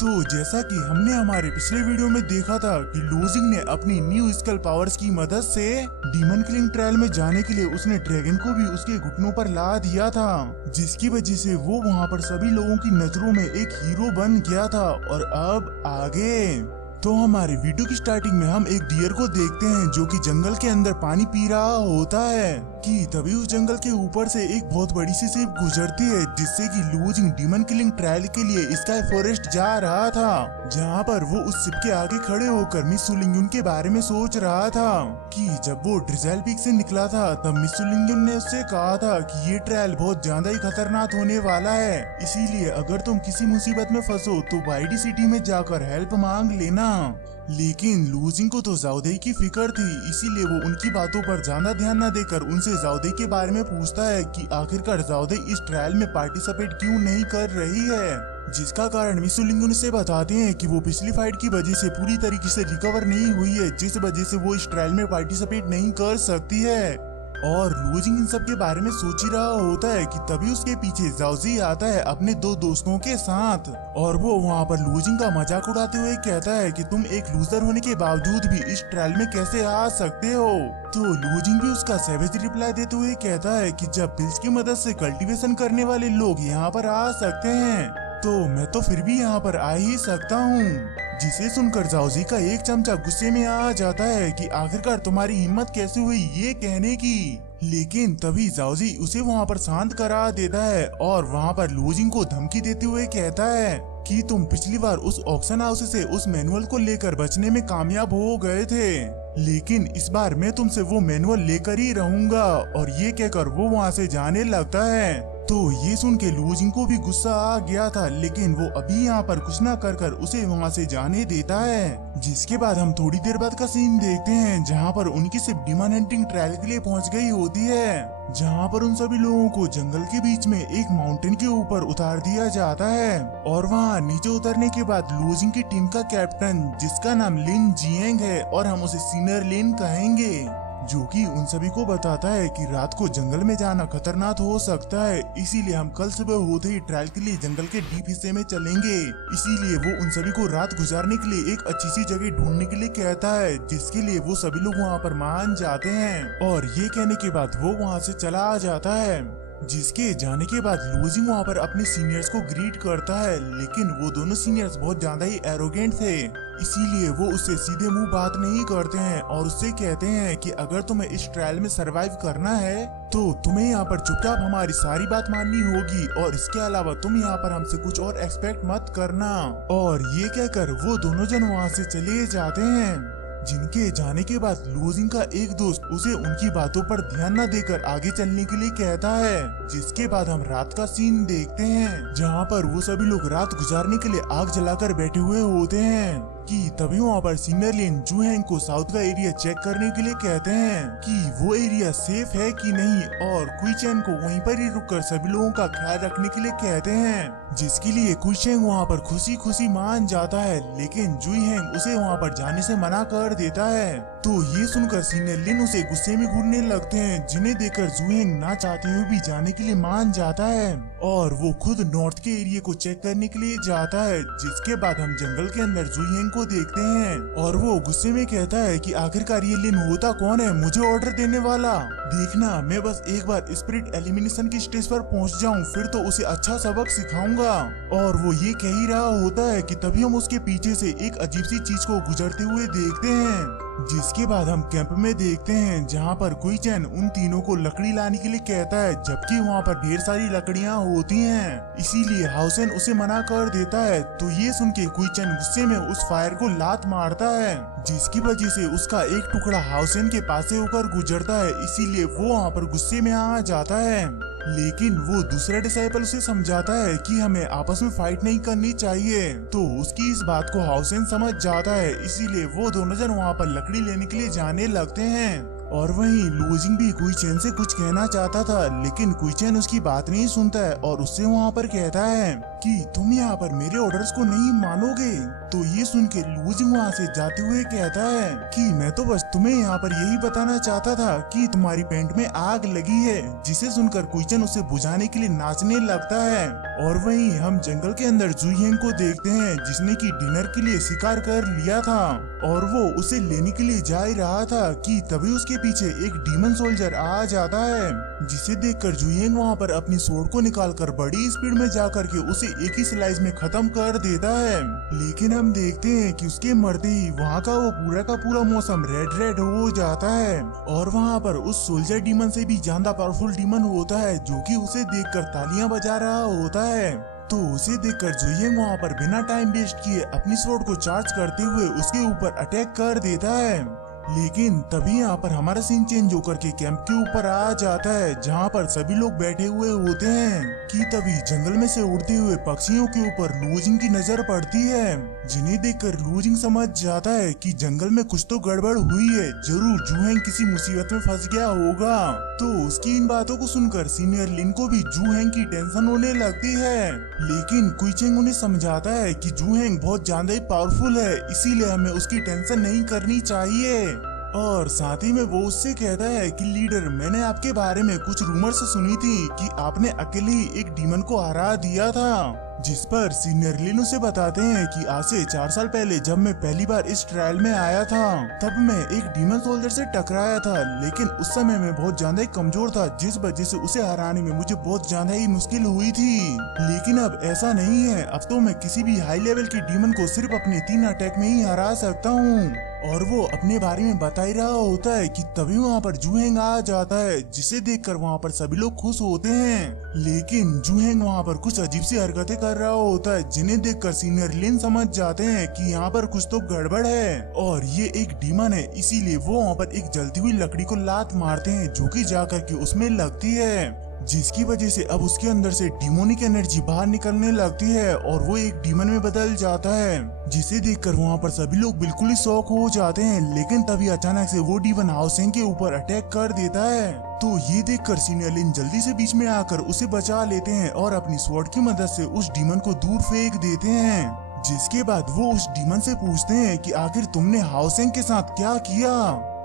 तो जैसा कि हमने हमारे पिछले वीडियो में देखा था कि लूजिंग ने अपनी न्यू स्कल पावर्स की मदद से डीमन किलिंग ट्रायल में जाने के लिए उसने ड्रैगन को भी उसके घुटनों पर ला दिया था, जिसकी वजह से वो वहाँ पर सभी लोगों की नजरों में एक हीरो बन गया था। और अब आगे तो हमारे वीडियो की स्टार्टिंग में हम एक डियर को देखते हैं जो कि जंगल के अंदर पानी पी रहा होता है कि तभी उस जंगल के ऊपर से एक बहुत बड़ी सी शिप गुजरती है, जिससे कि लूजिंग डीमन किलिंग ट्रायल के लिए स्काई फॉरेस्ट जा रहा था, जहाँ पर वो उस शिप के आगे खड़े होकर मिस सुलिंगयुन के बारे में सोच रहा था कि जब वो ड्रिज़ल पीक से निकला था तब मिस सुलिंगयुन ने उससे कहा था कि ये ट्रायल बहुत ज्यादा ही खतरनाक होने वाला है, इसीलिए अगर तुम किसी मुसीबत में फंसो तो वाइडी सिटी में जाकर हेल्प मांग लेना। लेकिन लूजिंग को तो जाओदेई की फिक्र थी, इसीलिए वो उनकी बातों पर ज्यादा ध्यान न देकर उनसे जाओदेई के बारे में पूछता है कि आखिरकार जाओदेई इस ट्रायल में पार्टिसिपेट क्यों नहीं कर रही है, जिसका कारण मिस सुलिंगयुन से बताते हैं कि वो पिछली फाइट की वजह से पूरी तरीके से रिकवर नहीं हुई है, जिस वजह से वो इस ट्रायल में पार्टिसिपेट नहीं कर सकती है। और लूजिंग इन सब के बारे में सोच ही रहा होता है कि तभी उसके पीछे जाओजी आता है अपने दो दोस्तों के साथ, और वो वहाँ पर लूजिंग का मजाक उड़ाते हुए कहता है कि तुम एक लूजर होने के बावजूद भी इस ट्रायल में कैसे आ सकते हो। तो लूजिंग भी उसका सेवेज रिप्लाई देते हुए कहता है कि जब पिल्स की मदद से कल्टीवेशन करने वाले लोग यहाँ पर आ सकते हैं तो मैं तो फिर भी यहाँ पर आ ही सकता हूँ। जिसे सुनकर जाओजी का एक चमचा गुस्से में आ जाता है कि आखिरकार तुम्हारी हिम्मत कैसे हुई ये कहने की। लेकिन तभी जाओजी उसे वहाँ पर शांत करा देता है और वहाँ पर लूजिंग को धमकी देते हुए कहता है कि तुम पिछली बार उस ऑक्शन हाउस से उस मैनुअल को लेकर बचने में कामयाब हो गए थे, लेकिन इस बार मैं तुमसे वो मैनुअल लेकर ही रहूंगा। और ये कहकर वो वहाँ से जाने लगता है। तो ये सुन के लूजिंग को भी गुस्सा आ गया था, लेकिन वो अभी यहाँ पर कुछ ना कर उसे वहाँ से जाने देता है। जिसके बाद हम थोड़ी देर बाद का सीन देखते हैं जहाँ पर उनकी शिप डीमन हंटिंग ट्रायल के लिए पहुँच गई होती है, जहाँ पर उन सभी लोगों को जंगल के बीच में एक माउंटेन के ऊपर उतार दिया जाता है। और वहाँ नीचे उतरने के बाद लूजिंग की टीम का कैप्टन, जिसका नाम लिन जिएंग है और हम उसे सीनियर लिन कहेंगे, जो कि उन सभी को बताता है कि रात को जंगल में जाना खतरनाक हो सकता है, इसीलिए हम कल सुबह होते ही ट्रायल के लिए जंगल के डीप हिस्से में चलेंगे। इसीलिए वो उन सभी को रात गुजारने के लिए एक अच्छी सी जगह ढूंढने के लिए कहता है, जिसके लिए वो सभी लोग वहाँ पर मान जाते हैं। और ये कहने के बाद वो वहाँ से चला जाता है। जिसके जाने के बाद लूजिंग वहाँ पर अपने सीनियर्स को ग्रीट करता है, लेकिन वो दोनों सीनियर्स बहुत ज्यादा ही एरोगेंट थे, इसीलिए वो उससे सीधे मुंह बात नहीं करते हैं और उससे कहते हैं कि अगर तुम्हें इस ट्रायल में सरवाइव करना है तो तुम्हें यहाँ पर चुपचाप हमारी सारी बात माननी होगी, और इसके अलावा तुम यहाँ पर हमसे कुछ और एक्सपेक्ट मत करना। और ये कहकर वो दोनों जन वहाँ से चले जाते हैं। जिनके जाने के बाद लूजिंग का एक दोस्त उसे उनकी बातों पर ध्यान न देकर आगे चलने के लिए कहता है। जिसके बाद हम रात का सीन देखते हैं जहाँ पर वो सभी लोग रात गुजारने के लिए आग जलाकर बैठे हुए होते हैं कि तभी वहाँ पर सीनियर लिन जुहेंग को साउथ का एरिया चेक करने के लिए कहते हैं कि वो एरिया सेफ है कि नहीं, और कुईचेन को वहीं पर ही रुककर सभी लोगों का ख्याल रखने के लिए कहते हैं, जिसके लिए कुईचेन वहाँ पर खुशी खुशी मान जाता है, लेकिन जुहेंग उसे वहाँ पर जाने से मना कर देता है। तो ये सुनकर सीनियर लिन उसे गुस्से में घूरने लगते हैं, जिन्हें देखकर जुहेंग ना चाहते हुए भी जाने के लिए मान जाता है और वो खुद नॉर्थ के एरिया को चेक करने के लिए जाता है। जिसके बाद हम जंगल के अंदर जुहेंग को देखते हैं और वो गुस्से में कहता है कि आखिरकार ये लिन होता कौन है मुझे ऑर्डर देने वाला। देखना मैं बस एक बार स्पिरिट एलिमिनेशन की स्टेज पर पहुंच जाऊं, फिर तो उसे अच्छा सबक सिखाऊंगा। और वो ये कह ही रहा होता है कि तभी हम उसके पीछे से एक अजीब सी चीज को गुजरते हुए देखते हैं। जिसके बाद हम कैंप में देखते हैं जहाँ पर कुईचेन उन तीनों को लकड़ी लाने के लिए कहता है, जबकि वहाँ पर ढेर सारी लकड़ियाँ होती हैं, इसीलिए हाउसेन उसे मना कर देता है। तो ये सुन के कुईचेन गुस्से में उस फायर को लात मारता है, जिसकी वजह से उसका एक टुकड़ा हाउसेन के पास से होकर गुजरता है, इसीलिए वो वहाँ पर गुस्से में आ जाता है। लेकिन वो दूसरा डिसाइपल उसे समझाता है कि हमें आपस में फाइट नहीं करनी चाहिए। तो उसकी इस बात को हाउसेन समझ जाता है, इसीलिए वो दोनों जन वहाँ पर लकड़ी लेने के लिए जाने लगते हैं। और वहीं लूजिंग भी कुईचेन से कुछ कहना चाहता था, लेकिन कुईचेन उसकी बात नहीं सुनता है और उससे वहाँ पर कहता है कि तुम यहाँ पर मेरे ऑर्डर्स को नहीं मानोगे। तो ये सुन के लूजिंग वहाँ से जाते हुए कहता है कि मैं तो बस तुम्हें यहाँ पर यही बताना चाहता था कि तुम्हारी पेंट में आग लगी है, जिसे सुनकर कुईचेन उसे बुझाने के लिए नाचने लगता है। और वहीं हम जंगल के अंदर जुयेंग को देखते हैं, जिसने की डिनर के लिए शिकार कर लिया था और वो उसे लेने के लिए जा ही रहा था कि तभी उसके पीछे एक डीमन सोल्जर आ जाता है, जिसे देखकर जुयेंग वहाँ पर अपनी सोर्ड को निकालकर बड़ी स्पीड में जाकर के उसे एक ही स्लाइस में खत्म कर देता है। लेकिन हम देखते हैं कि उसके मरते ही वहाँ का पूरा मौसम रेड हो जाता है और वहाँ पर उस सोल्जर डीमन से भी ज्यादा पावरफुल डीमन होता है, जो कि उसे देखकर तालियां बजा रहा होता है। तो उसे देखकर जुयेंग वहाँ पर बिना टाइम वेस्ट किए अपनी स्वॉर्ड को चार्ज करते हुए उसके ऊपर अटैक कर देता है। लेकिन तभी यहाँ पर हमारा सीन चेंज होकर के कैंप के ऊपर आ जाता है, जहाँ पर सभी लोग बैठे हुए होते हैं कि तभी जंगल में से उड़ते हुए पक्षियों के ऊपर लूजिंग की नजर पड़ती है, जिन्हें देखकर लूजिंग समझ जाता है कि जंगल में कुछ तो गड़बड़ हुई है, जरूर जुहेंग किसी मुसीबत में फंस गया होगा। तो उसकी इन बातों को सुनकर सीनियर लिन को भी जुहेंग की टेंशन होने लगती है, लेकिन कुईचेंग उन्हें समझाता है कि जुहेंग बहुत ज्यादा ही पावरफुल है, इसीलिए हमें उसकी टेंशन नहीं करनी चाहिए। और साथ ही में वो उससे कहता है कि लीडर, मैंने आपके बारे में कुछ रूमर्स सुनी थी कि आपने अकेले ही एक डीमन को हरा दिया था। जिस पर सीनियर लिन उसे बताते हैं कि आज से 4 साल पहले जब मैं पहली बार इस ट्रायल में आया था, तब मैं एक डीमन सोल्जर से टकराया था, लेकिन उस समय मैं बहुत ज्यादा ही कमजोर था, जिस वजह से उसे हराने में मुझे बहुत ज्यादा ही मुश्किल हुई थी। लेकिन अब ऐसा नहीं है, अब तो मैं किसी भी हाई लेवल के डीमन को सिर्फ अपने 3 अटैक में ही हरा सकता हूँ। और वो अपने बारे में बता ही रहा होता है कि तभी वहाँ पर जुहेंग आ जाता है, जिसे देखकर वहाँ पर सभी लोग खुश होते हैं। लेकिन जुहेंग वहाँ पर कुछ अजीब सी हरकतें कर रहा होता है, जिन्हें देखकर सीनियर लिन समझ जाते हैं कि यहाँ पर कुछ तो गड़बड़ है और ये एक डीमन है, इसीलिए वो वहाँ पर एक जलती हुई लकड़ी को लात मारते हैं, जो कि जाकर के उसमें लगती है, जिसकी वजह से अब उसके अंदर से डिमोनिक एनर्जी बाहर निकलने लगती है और वो एक डीमन में बदल जाता है, जिसे देखकर वहाँ पर सभी लोग बिल्कुल ही शॉक हो जाते हैं। लेकिन तभी अचानक से वो डीमन हाउसेंग के ऊपर अटैक कर देता है। तो ये देखकर सीनियर लिन जल्दी से बीच में आकर उसे बचा लेते हैं और अपनी स्वॉर्ड की मदद से उस डीमन को दूर फेंक देते हैं। जिसके बाद वो उस डीमन से पूछते हैं कि आखिर तुमने हाउसेंग के साथ क्या किया।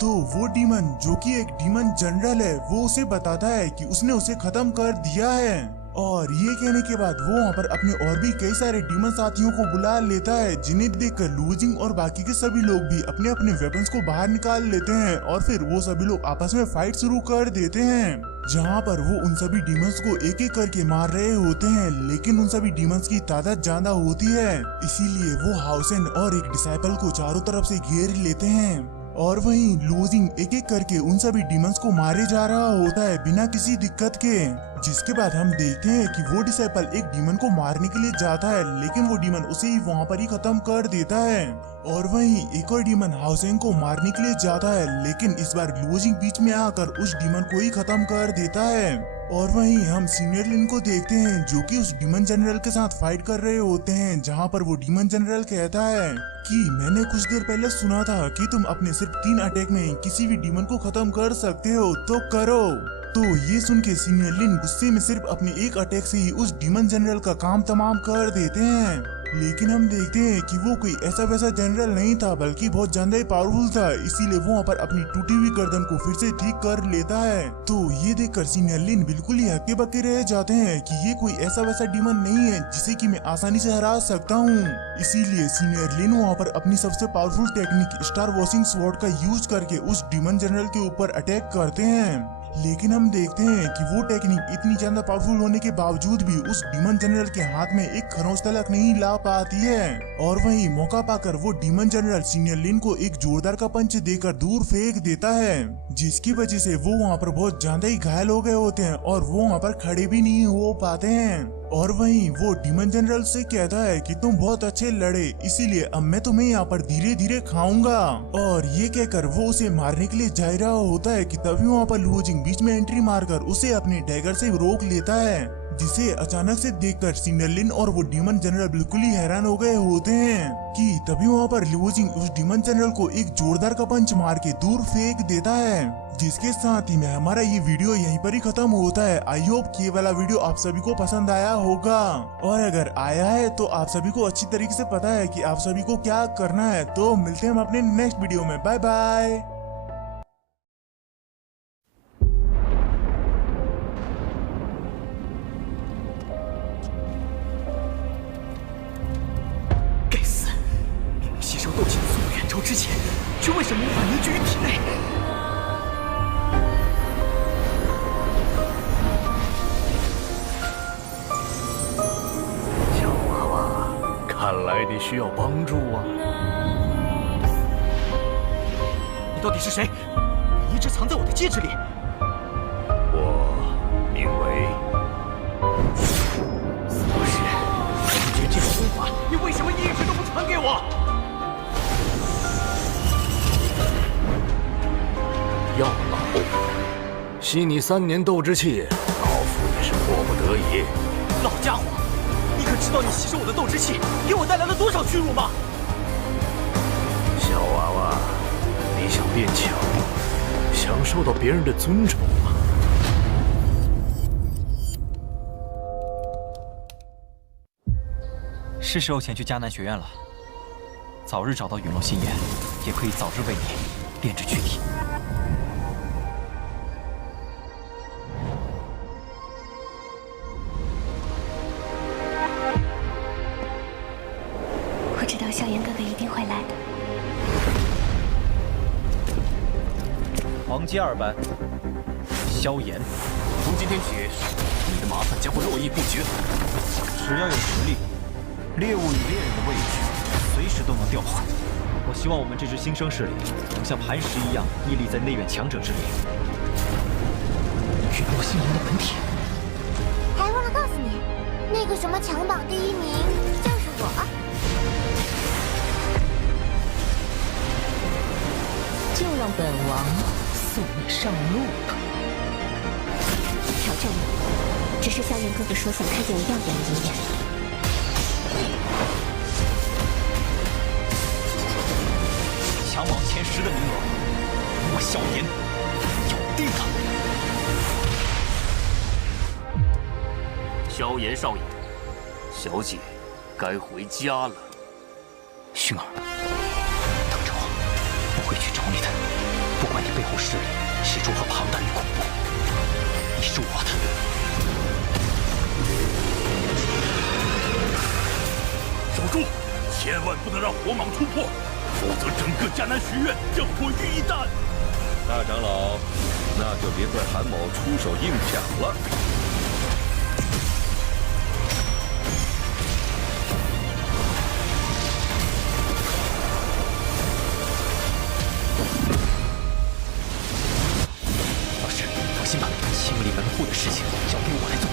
तो वो डीमन, जो कि एक डीमन जनरल है, वो उसे बताता है कि उसने उसे खत्म कर दिया है। और ये कहने के बाद वो वहाँ पर अपने और भी कई सारे डीमन साथियों को बुला लेता है, जिन्हें देखकर लूजिंग और बाकी के सभी लोग भी अपने अपने वेपन्स को बाहर निकाल लेते हैं और फिर वो सभी लोग आपस में फाइट शुरू कर देते हैं, जहाँ पर वो उन सभी डीमंस को एक एक करके मार रहे होते हैं। लेकिन उन सभी डीमंस की तादाद ज्यादा होती है, इसीलिए वो हाउसेन और एक डिसाइपल को चारों तरफ से घेर लेते हैं। और वहीं लूजिंग एक एक करके उन सभी डीमंस को मारे जा रहा होता है बिना किसी दिक्कत के। जिसके बाद हम देखते हैं कि वो डिसाइपल एक डीमन को मारने के लिए जाता है, लेकिन वो डीमन उसे ही वहाँ पर ही खत्म कर देता है। और वहीं एक और डीमन हाउसेंग को मारने के लिए जाता है, लेकिन इस बार लूजिंग बीच में आकर उस डीमन को ही खत्म कर देता है। और वहीं हम सीनियर लिन को देखते हैं, जो कि उस डीमन जनरल के साथ फाइट कर रहे होते हैं, जहां पर वो डीमन जनरल कहता है कि मैंने कुछ देर पहले सुना था कि तुम अपने सिर्फ 3 अटैक में किसी भी डीमन को खत्म कर सकते हो, तो करो। तो ये सुन के सीनियर लिन गुस्से में सिर्फ अपने एक अटैक से ही उस डीमन जनरल का काम तमाम कर देते हैं। लेकिन हम देखते हैं कि वो कोई ऐसा वैसा जनरल नहीं था, बल्कि बहुत ज्यादा ही पावरफुल था, इसीलिए वो वहाँ पर अपनी टूटी हुई गर्दन को फिर से ठीक कर लेता है। तो ये देखकर सीनियर लिन बिल्कुल ही हक्के बक्के रह जाते हैं कि ये कोई ऐसा वैसा डीमन नहीं है जिसे कि मैं आसानी से हरा सकता हूँ। इसीलिए सीनियर लिन वहाँ पर अपनी सबसे powerful technique star washing sword का यूज करके उस डीमन जनरल के ऊपर अटैक करते हैं। लेकिन हम देखते हैं कि वो टेक्निक इतनी ज्यादा पावरफुल होने के बावजूद भी उस डीमन जनरल के हाथ में एक खरोंच तलक नहीं ला पाती है। और वहीं मौका पाकर वो डीमन जनरल सीनियर लिन को एक जोरदार का पंच देकर दूर फेंक देता है, जिसकी वजह से वो वहाँ पर बहुत ज्यादा ही घायल हो गए होते हैं और वो वहाँ पर खड़े भी नहीं हो पाते हैं। और वहीं वो डीमन जनरल से कहता है कि तुम बहुत अच्छे लड़े, इसीलिए अब मैं तुम्हें यहाँ पर धीरे धीरे खाऊंगा। और ये कहकर वो उसे मारने के लिए जा रहा होता है कि तभी वहाँ पर लूजिंग बीच में एंट्री मारकर उसे अपने डैगर से रोक लेता है, जिसे अचानक से देखकर सिंडरलिन और वो डीमन जनरल बिल्कुल ही हैरान हो गए होते हैं कि तभी वहाँ पर लिवोजिंग उस डीमन जनरल को एक जोरदार का पंच मार के दूर फेंक देता है। जिसके साथ ही में हमारा ये वीडियो यहीं पर ही खत्म होता है। आई होप कि ये वाला वीडियो आप सभी को पसंद आया होगा, और अगर आया है तो आप सभी को अच्छी तरीके से पता है कि आप सभी को क्या करना है। तो मिलते हैं हम अपने नेक्स्ट वीडियो में। बाय बाय।吸收斗气的速度远超之前，却为什么无法凝聚于体内？小娃娃，看来你需要帮助啊！你到底是谁？你一直藏在我的戒指里。我名为不是，凝聚这种功法，你为什么一直都不传给我？ 药老，吸你3年斗之气，老夫也是迫不得已。老家伙，你可知道你吸收我的斗之气给我带来了多少屈辱吗？小娃娃，你想变强，想受到别人的尊崇吗？是时候前去迦南学院了。早日找到陨落心眼，也可以早日为你炼制躯体。 我知道萧炎哥哥一定会来的。黄阶2班，萧炎。从今天起，你的麻烦将会络绎不绝。只要有实力，猎物与猎人的位置随时都能调换。我希望我们这支新生势力能像磐石一样屹立在内院强者之列。陨落心炎的本体。还忘了告诉你，那个什么强榜第1名就是我。 就让本王送你上路吧。调整了，只是萧炎哥哥说想看见我耀眼的一面。强王前10的名额，我萧炎有定了。萧炎少爷，小姐该回家了。薰儿，等着我，我会去找你的。不管你背后势力是如何庞大与恐怖，你是我的。守住！千万不能让火蟒突破，否则整个迦南学院将毁于一旦。大长老，那就别怪韩某出手硬抢了。 清理门户的事情交给我来做。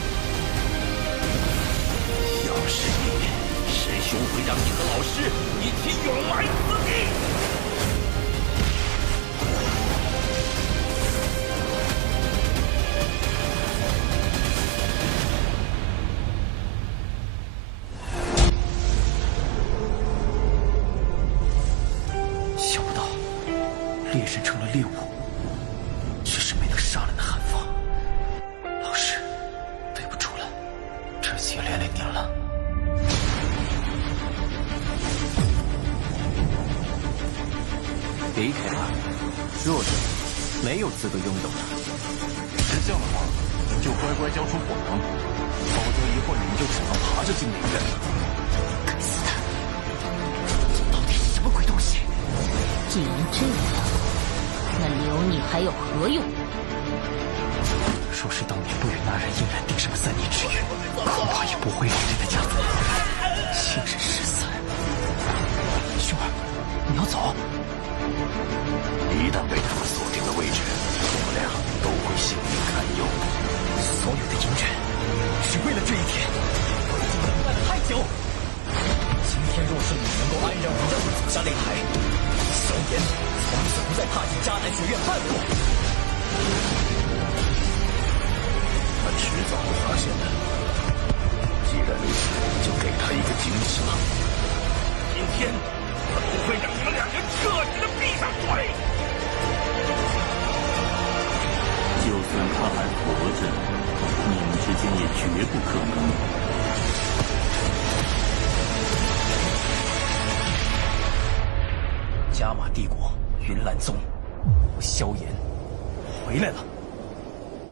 要是你，师兄会让你和老师一起永埋死地。想不到，猎人成了猎物，却是没能杀了那韩放。 老师，对不住了，这些连累您了。离开吧，弱者没有资格拥有的。是这样的话，就乖乖交出火王，否则一会儿你们就只能爬着进内院了。该死的，到底是什么鬼东西？既然这样，那留你还有何用？ 若是当年不与那人硬然定什么3年之约，恐怕也不会让这个家族信任失散。薰儿，你要走？一旦被他们锁定了位置，我们俩都会性命堪忧。所有的隐忍，只为了这一天，我已经等待太久。今天若是你能够安然无恙地走下擂台，萧炎从此不再踏进迦南学院半步。他迟早会发现的。就给他一个惊喜吧。今天我不会让你们两人彻底的闭上嘴。就算他还活着，你们之间也绝不可能。加玛帝国云岚宗，萧炎回来了。